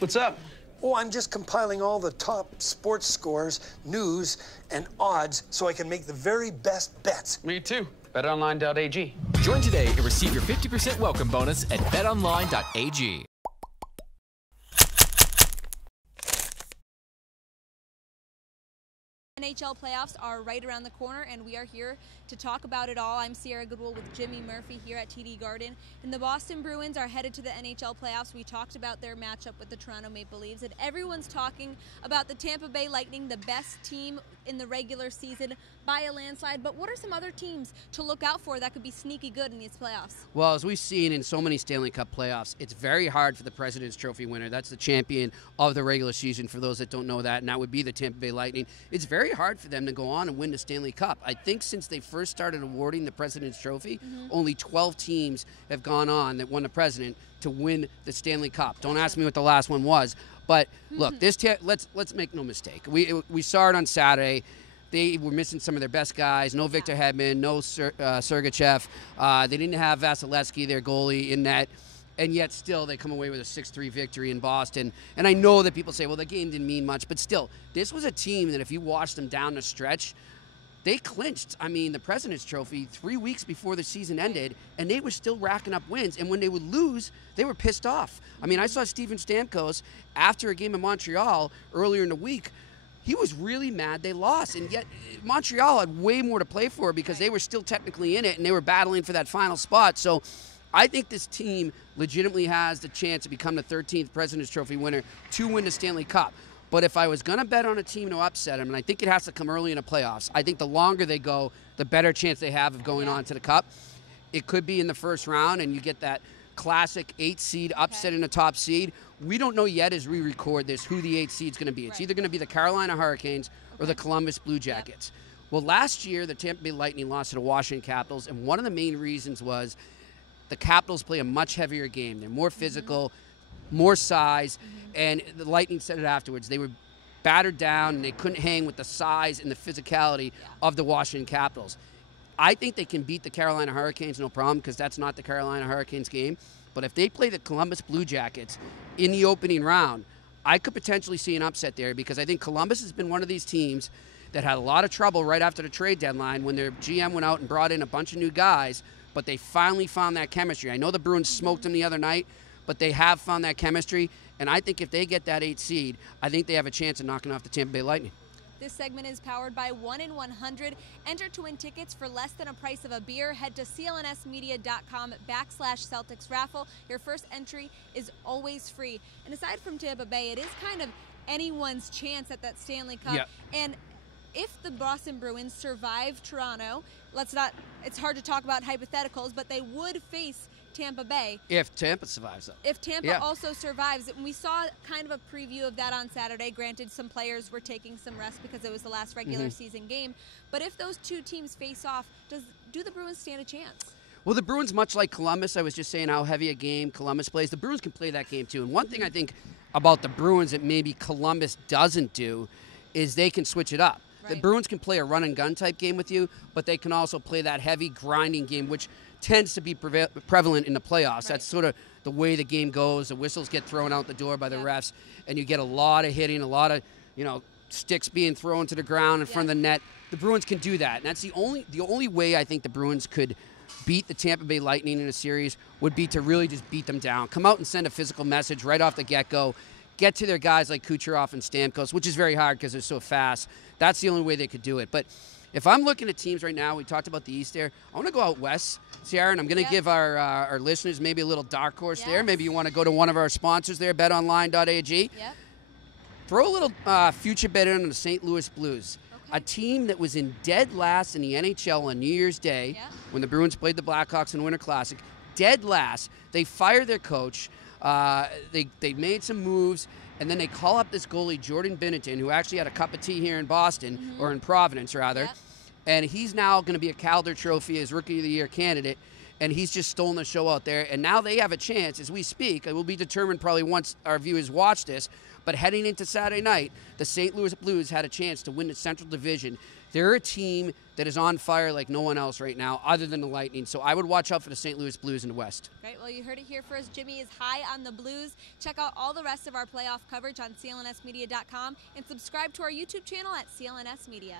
What's up? Oh, I'm just compiling all the top sports scores, news, and odds so I can make the very best bets. Me too. BetOnline.ag. Join today and receive your 50% welcome bonus at betonline.ag. NHL playoffs are right around the corner, and we are here to talk about it all. I'm Sierra Goodwill with Jimmy Murphy here at TD Garden. And the Boston Bruins are headed to the NHL playoffs. We talked about their matchup with the Toronto Maple Leafs, and everyone's talking about the Tampa Bay Lightning, the best team in the regular season by a landslide. But what are some other teams to look out for that could be sneaky good in these playoffs? Well, as we've seen in so many Stanley Cup playoffs, it's very hard for the President's Trophy winner. That's the champion of the regular season, for those that don't know that, and that would be the Tampa Bay Lightning. It's very hard for them to go on and win the Stanley Cup. I think since they first started awarding the President's Trophy, only 12 teams have gone on that won the President to win the Stanley Cup. Don't ask me what the last one was, but look, let's make no mistake. We saw it on Saturday. They were missing some of their best guys. No Victor Hedman, no Sergachev. They didn't have Vasilevsky, their goalie, in net. And yet still they come away with a 6-3 victory in Boston. And I know that people say, well, the game didn't mean much. But still, this was a team that if you watched them down the stretch, they clinched, the President's Trophy 3 weeks before the season ended, and they were still racking up wins. And when they would lose, they were pissed off. I saw Steven Stamkos after a game in Montreal earlier in the week. He was really mad they lost, and yet Montreal had way more to play for because they were still technically in it, and they were battling for that final spot. So I think this team legitimately has the chance to become the 13th President's Trophy winner to win the Stanley Cup. But if I was going to bet on a team to upset them, and I think it has to come early in the playoffs, I think the longer they go, the better chance they have of going on to the Cup. It could be in the first round, and you get that classic 8 seed upset in the top seed. We don't know yet as we record this who the 8 seed is going to be. It's either going to be the Carolina Hurricanes or the Columbus Blue Jackets. Well, last year, the Tampa Bay Lightning lost to the Washington Capitals, and one of the main reasons was the Capitals play a much heavier game. They're more physical, more size, and the Lightning said it afterwards. They were battered down, and they couldn't hang with the size and the physicality of the Washington Capitals. I think they can beat the Carolina Hurricanes, no problem, because that's not the Carolina Hurricanes game. But if they play the Columbus Blue Jackets in the opening round, I could potentially see an upset there, because I think Columbus has been one of these teams that had a lot of trouble right after the trade deadline when their GM went out and brought in a bunch of new guys, but they finally found that chemistry. I know the Bruins smoked them the other night, but they have found that chemistry, and I think if they get that 8 seed, I think they have a chance of knocking off the Tampa Bay Lightning. This segment is powered by 1 in 100. Enter to win tickets for less than a price of a beer. Head to clnsmedia.com/Celtics raffle. Your first entry is always free. And aside from Tampa Bay, it is kind of anyone's chance at that Stanley Cup. Yep. And if the Boston Bruins survive Toronto, it's hard to talk about hypotheticals, but they would face Tampa Bay. If Tampa survives, though. If Tampa also survives, and we saw kind of a preview of that on Saturday. Granted, some players were taking some rest because it was the last regular season game. But if those two teams face off, do the Bruins stand a chance? Well, the Bruins, much like Columbus, I was just saying how heavy a game Columbus plays, the Bruins can play that game too. And one thing I think about the Bruins that maybe Columbus doesn't do is they can switch it up. The Bruins can play a run-and-gun type game with you, but they can also play that heavy, grinding game, which tends to be prevalent in the playoffs. That's sort of the way the game goes. The whistles get thrown out the door by the refs, and you get a lot of hitting, a lot of sticks being thrown to the ground in front of the net. The Bruins can do that, and that's the only way I think the Bruins could beat the Tampa Bay Lightning in a series would be to really just beat them down. Come out and send a physical message right off the get-go. Get to their guys like Kucherov and Stamkos, which is very hard because they're so fast. That's the only way they could do it. But if I'm looking at teams right now, we talked about the East there. I want to go out west, Sierra, and I'm going to give our listeners maybe a little dark horse there. Maybe you want to go to one of our sponsors there, betonline.ag. Throw a little future bet in on the St. Louis Blues, a team that was in dead last in the NHL on New Year's Day when the Bruins played the Blackhawks in the Winter Classic. Dead last. They fired their coach. They made some moves, and then they call up this goalie, Jordan Binnington, who actually had a cup of tea here in Boston, or in Providence, rather. And he's now going to be a Calder Trophy as Rookie of the Year candidate, and he's just stolen the show out there. And now they have a chance, as we speak. It will be determined probably once our viewers watch this, but heading into Saturday night, the St. Louis Blues had a chance to win the Central Division, They're a team that is on fire like no one else right now other than the Lightning. So I would watch out for the St. Louis Blues in the West. Great. Well, you heard it here first. Jimmy is high on the Blues. Check out all the rest of our playoff coverage on CLNSmedia.com and subscribe to our YouTube channel at CLNS Media.